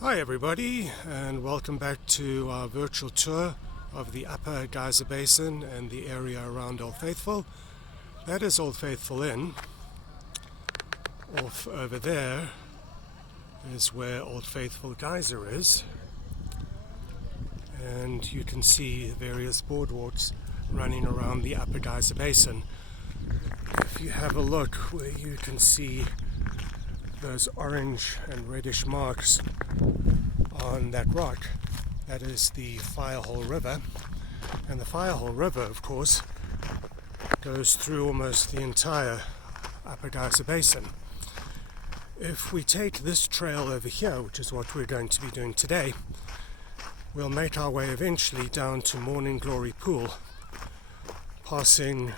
Hi everybody, and welcome back to our virtual tour of the Upper Geyser Basin and the area around Old Faithful. That is Old Faithful Inn. Off over there is where Old Faithful Geyser is, and you can see various boardwalks running around the Upper Geyser Basin. If you have a look where you can see those orange and reddish marks on that rock, that is the Firehole River. And the Firehole River, of course, goes through almost the entire Upper Geyser Basin. If we take this trail over here, which is what we're going to be doing today, we'll make our way eventually down to Morning Glory Pool, passing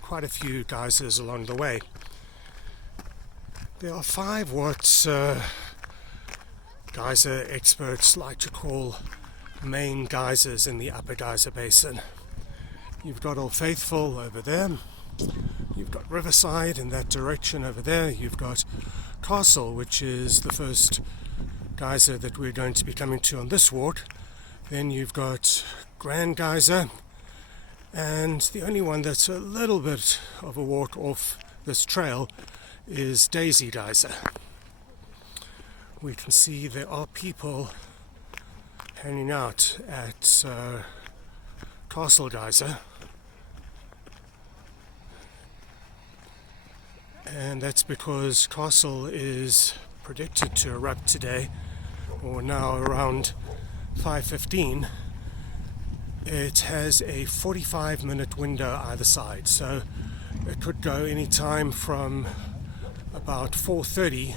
quite a few geysers along the way. There are five what geyser experts like to call main geysers in the Upper Geyser Basin. You've got Old Faithful over there, you've got Riverside in that direction over there, you've got Castle, which is the first geyser that we're going to be coming to on this walk. Then you've got Grand Geyser, and the only one that's a little bit of a walk off this trail is Daisy Geyser. We can see there are people hanging out at Castle Geyser, and that's because Castle is predicted to erupt today, or now around 5:15. It has a 45-minute window either side, so it could go any time from about 4:30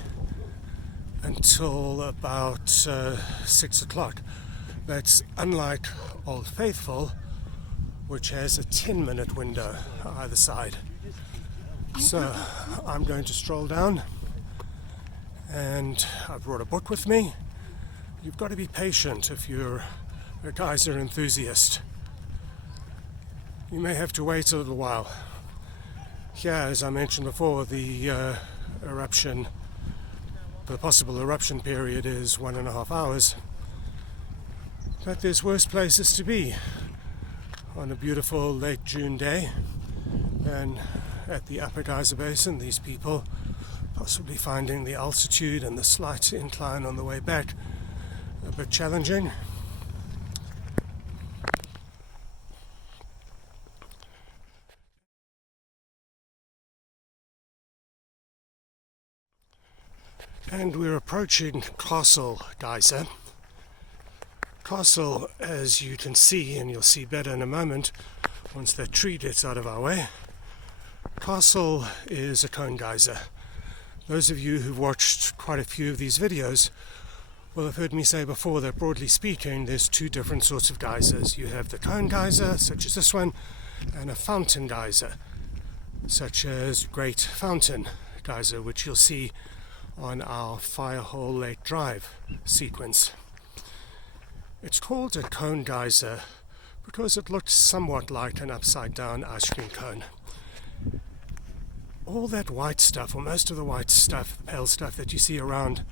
until about 6 o'clock. That's unlike Old Faithful, which has a 10-minute window either side. So I'm going to stroll down, and I've brought a book with me. You've got to be patient if you're a geyser enthusiast. You may have to wait a little while. Here, as I mentioned before, the possible eruption period is 1.5 hours. But there's worse places to be on a beautiful late June day than at the Upper Geyser Basin. These people possibly finding the altitude and the slight incline on the way back a bit challenging. And we're approaching Castle Geyser. Castle, as you can see, and you'll see better in a moment once that tree gets out of our way, Castle is a cone geyser. Those of you who've watched quite a few of these videos will have heard me say before that, broadly speaking, there's two different sorts of geysers. You have the cone geyser, such as this one, and a fountain geyser, such as Great Fountain Geyser, which you'll see on our Firehole Lake Drive sequence. It's called a cone geyser because it looks somewhat like an upside down ice cream cone. All that white stuff, or most of the white stuff, the pale stuff that you see around,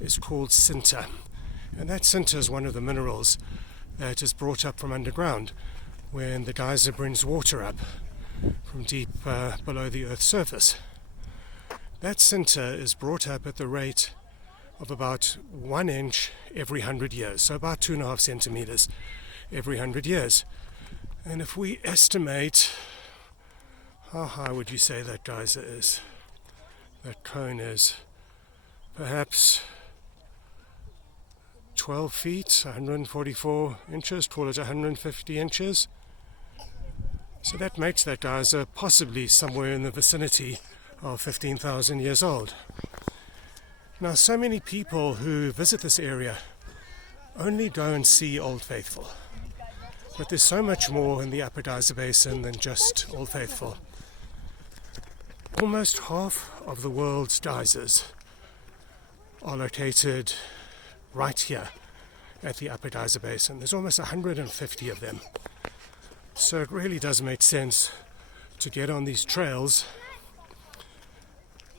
is called sinter. And that sinter is one of the minerals that is brought up from underground when the geyser brings water up from deep below the Earth's surface. That sinter is brought up at the rate of about 1 inch every 100 years, so about 2.5 centimeters every 100 years. And if we estimate, how high would you say that geyser is? That cone is perhaps 12 feet, 144 inches, call it 150 inches. So that makes that geyser possibly somewhere in the vicinity of 15,000 years old. Now, so many people who visit this area only go and see Old Faithful, but there's so much more in the Upper Geyser Basin than just Old Faithful. Almost half of the world's geysers are located right here at the Upper Geyser Basin. There's almost 150 of them. So it really does make sense to get on these trails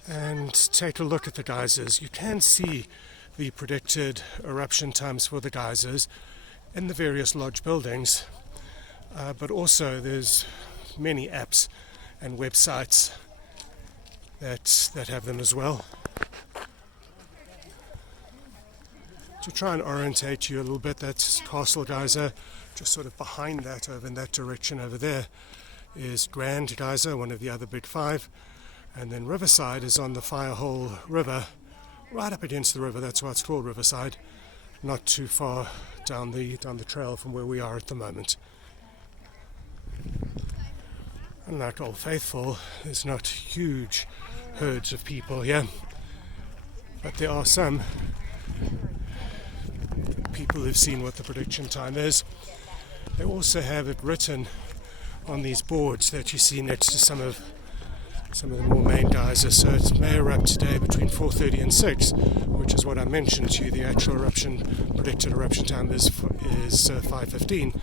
and take a look at the geysers. You can see the predicted eruption times for the geysers in the various lodge buildings, but also there's many apps and websites that have them as well. To try and orientate you a little bit, that's Castle Geyser. Just sort of behind that, over in that direction over there, is Grand Geyser, one of the other big five. And then Riverside is on the Firehole River, right up against the river. That's why it's called Riverside. Not too far down the trail from where we are at the moment. Unlike Old Faithful, there's not huge herds of people here, but there are some people who've seen what the prediction time is. They also have it written on these boards that you see next to some of the more main geysers. So it may erupt today between 4:30 and 6, which is what I mentioned to you. The actual predicted eruption time is 5:15,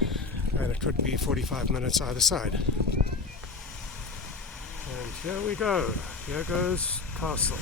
and it could be 45 minutes either side. And here we go. Here goes Castle.